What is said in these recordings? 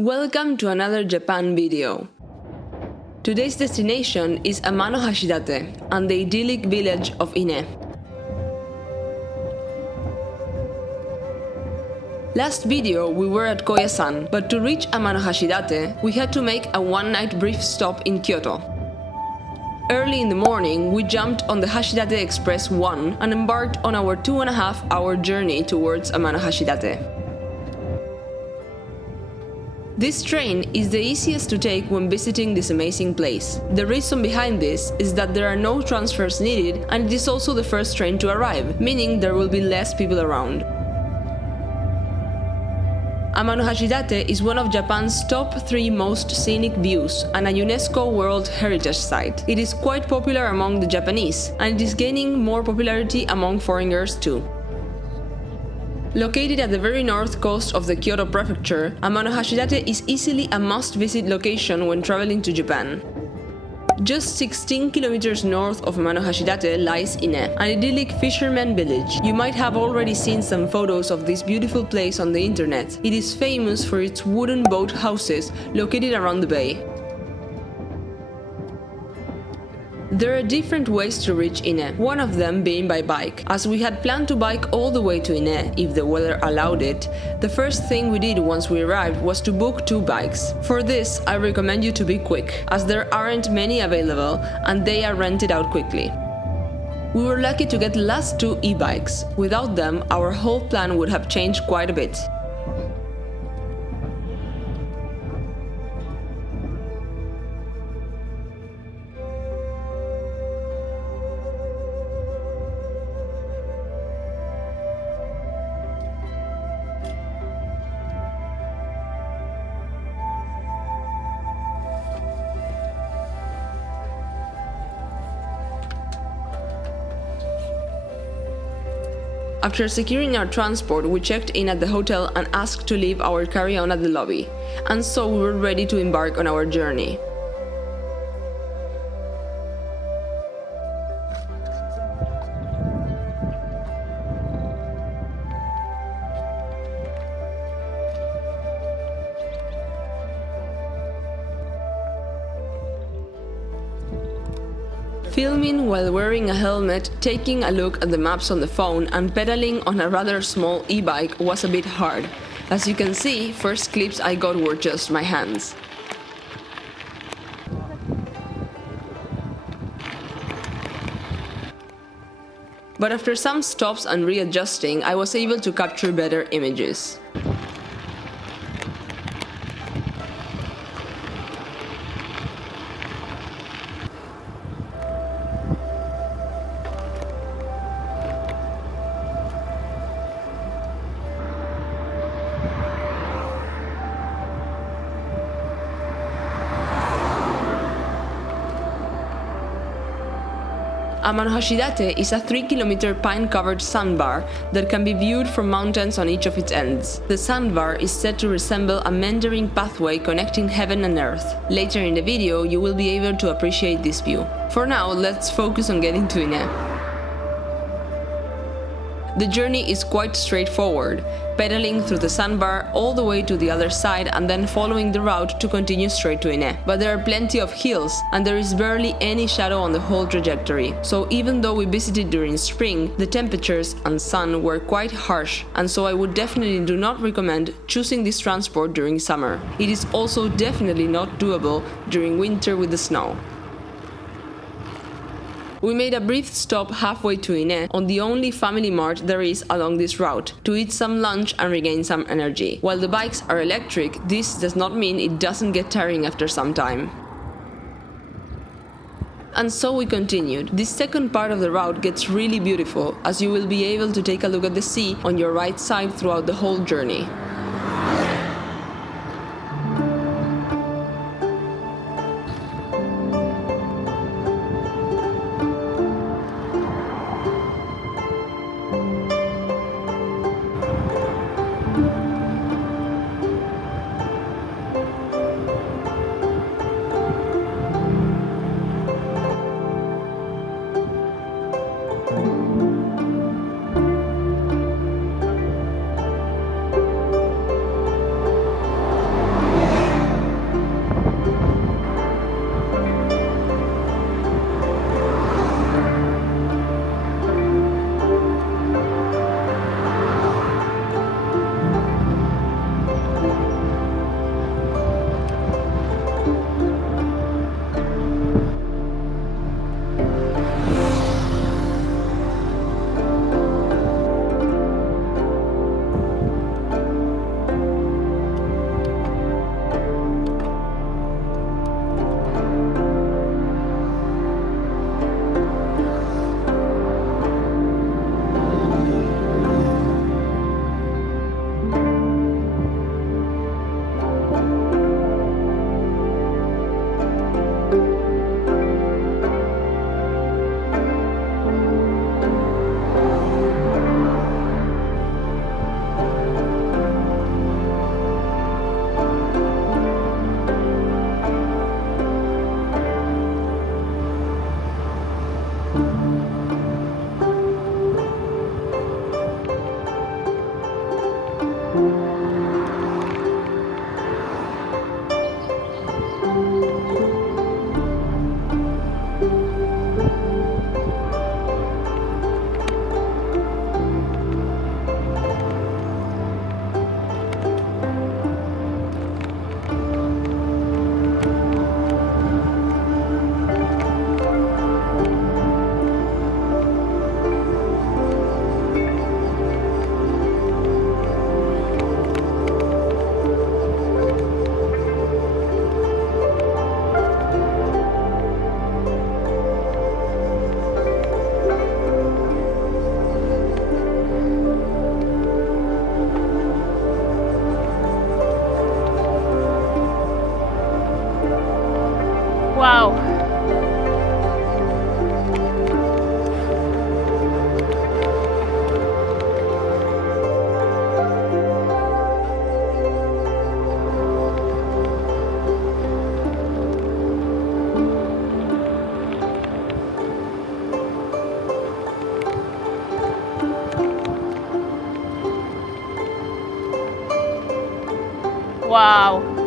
Welcome to another Japan video. Today's destination is Amanohashidate and the idyllic village of Ine. Last video we were at Koyasan, but to reach Amanohashidate we had to make a one-night brief stop in Kyoto. Early in the morning we jumped on the Hashidate Express 1 and embarked on our 2.5-hour journey towards Amanohashidate. This train is the easiest to take when visiting this amazing place. The reason behind this is that there are no transfers needed and it is also the first train to arrive, meaning there will be less people around. Amanohashidate is one of Japan's top 3 most scenic views and a UNESCO World Heritage Site. It is quite popular among the Japanese and it is gaining more popularity among foreigners too. Located at the very north coast of the Kyoto prefecture, Amanohashidate is easily a must-visit location when traveling to Japan. Just 16 kilometers north of Amanohashidate lies Ine, an idyllic fisherman village. You might have already seen some photos of this beautiful place on the internet. It is famous for its wooden boat houses located around the bay. There are different ways to reach Ine, one of them being by bike. As we had planned to bike all the way to Ine, if the weather allowed it, the first thing we did once we arrived was to book 2 bikes. For this, I recommend you to be quick, as there aren't many available and they are rented out quickly. We were lucky to get the last 2 e-bikes. Without them, our whole plan would have changed quite a bit. After securing our transport, we checked in at the hotel and asked to leave our carry-on at the lobby, and so we were ready to embark on our journey. Filming while wearing a helmet, taking a look at the maps on the phone and pedaling on a rather small e-bike was a bit hard. As you can see, first clips I got were just my hands. But after some stops and readjusting, I was able to capture better images. Amanohashidate is a 3-kilometer pine-covered sandbar that can be viewed from mountains on each of its ends. The sandbar is said to resemble a meandering pathway connecting heaven and earth. Later in the video, you will be able to appreciate this view. For now, let's focus on getting to Ine. The journey is quite straightforward, pedaling through the sandbar all the way to the other side and then following the route to continue straight to Ine. But there are plenty of hills and there is barely any shadow on the whole trajectory. So even though we visited during spring, the temperatures and sun were quite harsh, and so I would definitely do not recommend choosing this transport during summer. It is also definitely not doable during winter with the snow. We made a brief stop halfway to Ine on the only family mart there is along this route to eat some lunch and regain some energy. While the bikes are electric, this does not mean it doesn't get tiring after some time. And so we continued. This second part of the route gets really beautiful, as you will be able to take a look at the sea on your right side throughout the whole journey. Wow. Wow.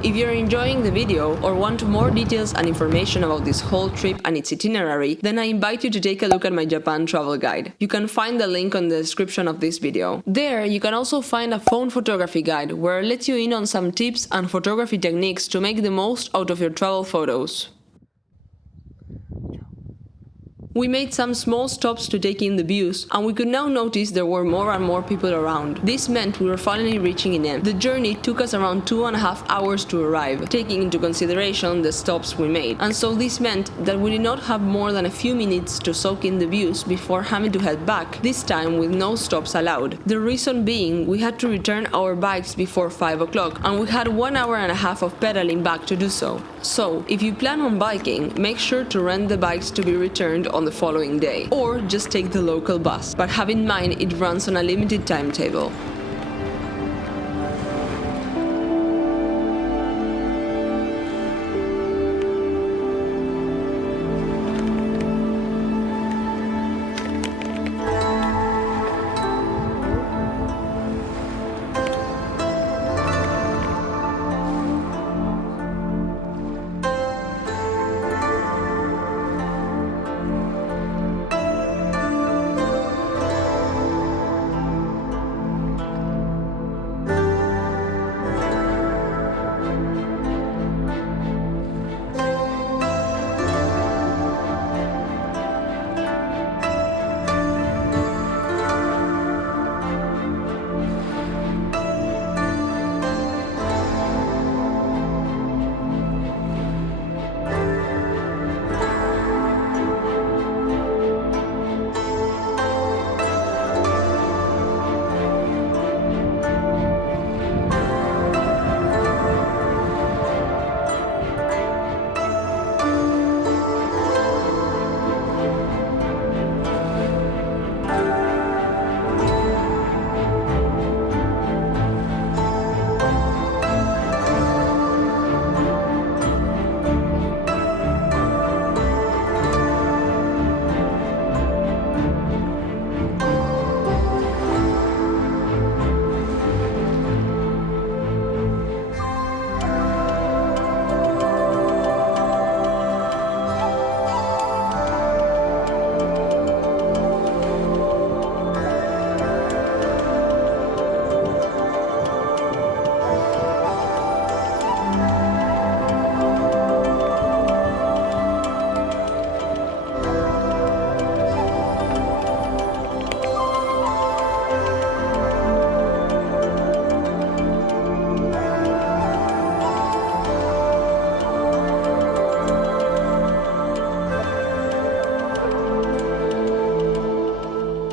If you're enjoying the video or want more details and information about this whole trip and its itinerary, then I invite you to take a look at my Japan travel guide. You can find the link on the description of this video. There, you can also find a phone photography guide where it lets you in on some tips and photography techniques to make the most out of your travel photos. We made some small stops to take in the views, and we could now notice there were more and more people around. This meant we were finally reaching Ine. The journey took us around 2.5 hours to arrive, taking into consideration the stops we made, and so this meant that we did not have more than a few minutes to soak in the views before having to head back, this time with no stops allowed. The reason being, we had to return our bikes before 5 o'clock, and we had 1.5 hours of pedaling back to do so. So, if you plan on biking, make sure to rent the bikes to be returned on the following day, or just take the local bus, but have in mind it runs on a limited timetable.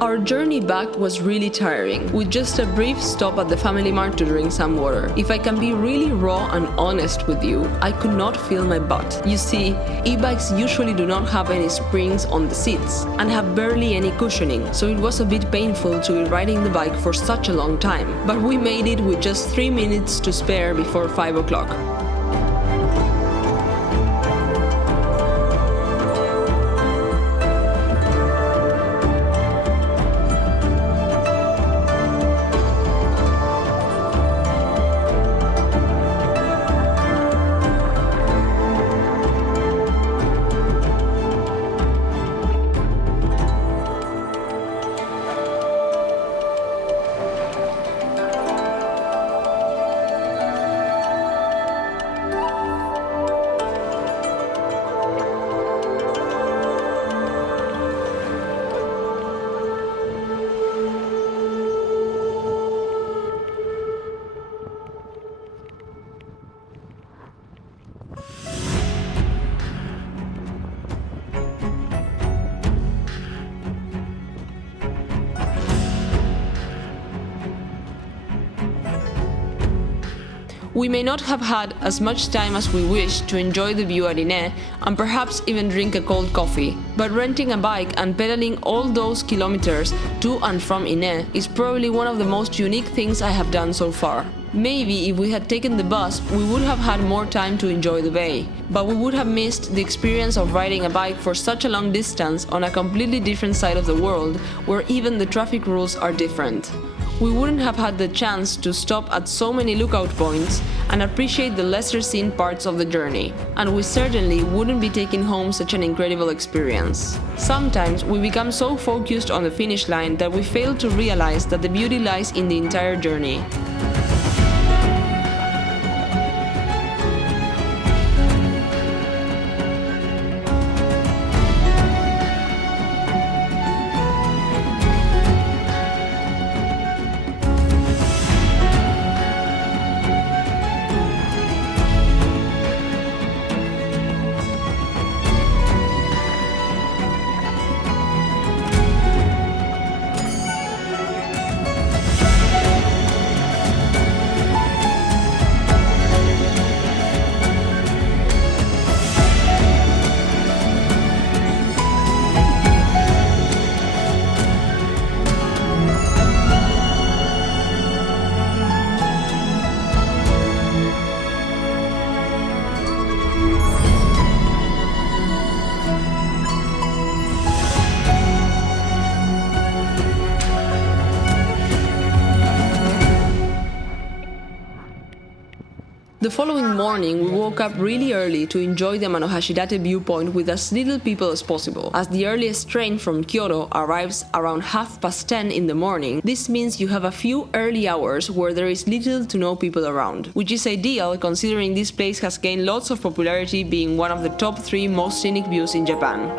Our journey back was really tiring, with just a brief stop at the family mart to drink some water. If I can be really raw and honest with you, I could not feel my butt. You see, e-bikes usually do not have any springs on the seats and have barely any cushioning, so it was a bit painful to be riding the bike for such a long time. But we made it with just 3 minutes to spare before 5 o'clock. We may not have had as much time as we wished to enjoy the view at Ine and perhaps even drink a cold coffee, but renting a bike and pedaling all those kilometers to and from Ine is probably one of the most unique things I have done so far. Maybe if we had taken the bus, we would have had more time to enjoy the bay, but we would have missed the experience of riding a bike for such a long distance on a completely different side of the world, where even the traffic rules are different. We wouldn't have had the chance to stop at so many lookout points and appreciate the lesser seen parts of the journey, and we certainly wouldn't be taking home such an incredible experience. Sometimes we become so focused on the finish line that we fail to realize that the beauty lies in the entire journey. The following morning, we woke up really early to enjoy the Amanohashidate Viewpoint with as little people as possible. As the earliest train from Kyoto arrives around 10:30 in the morning, this means you have a few early hours where there is little to no people around, which is ideal considering this place has gained lots of popularity, being one of the top 3 most scenic views in Japan.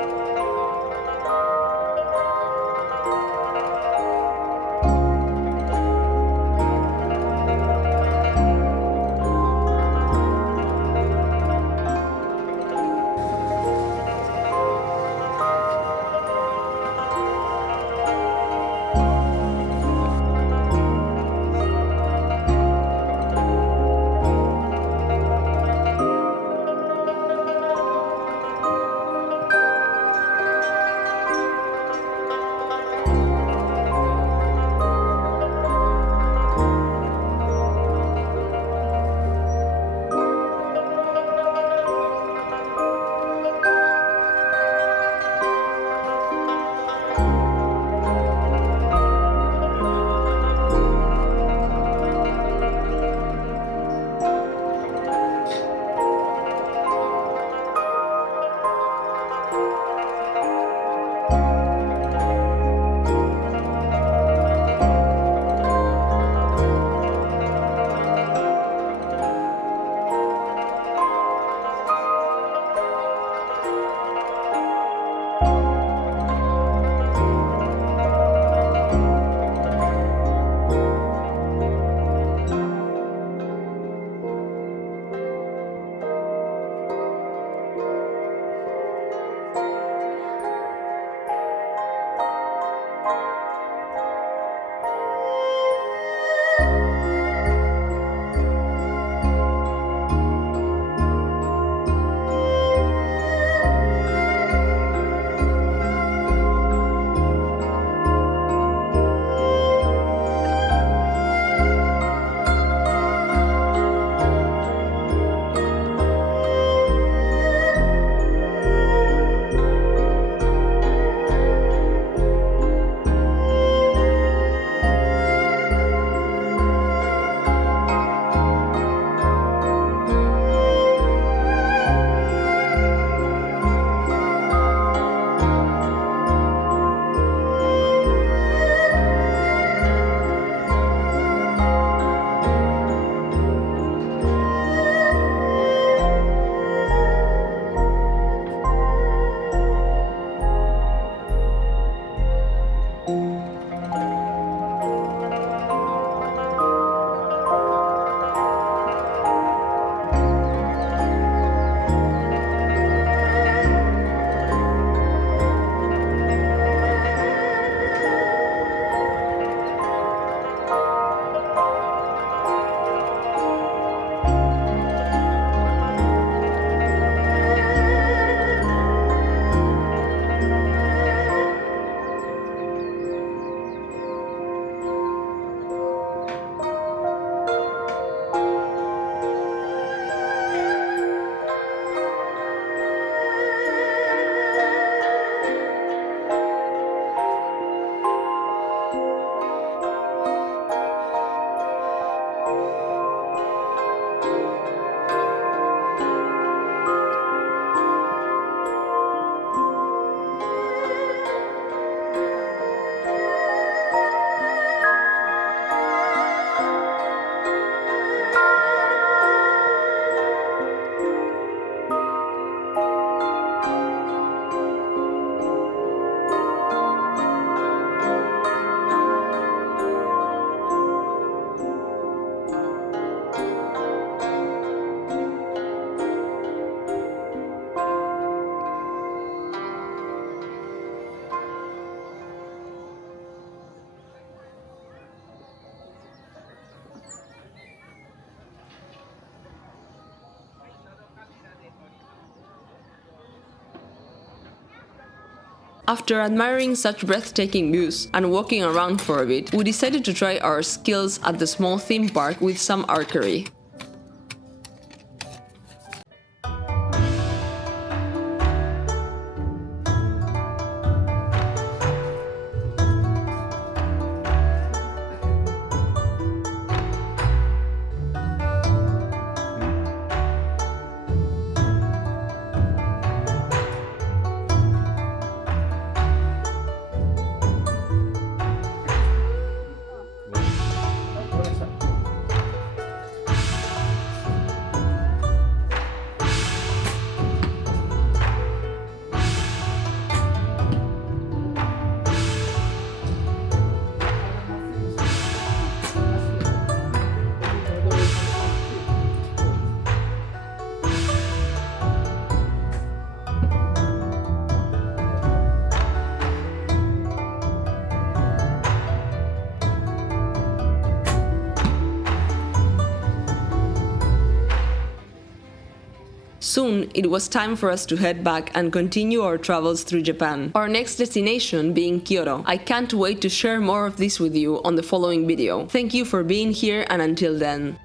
After admiring such breathtaking views and walking around for a bit, we decided to try our skills at the small theme park with some archery. Soon, it was time for us to head back and continue our travels through Japan. Our next destination being Kyoto. I can't wait to share more of this with you on the following video. Thank you for being here, and until then.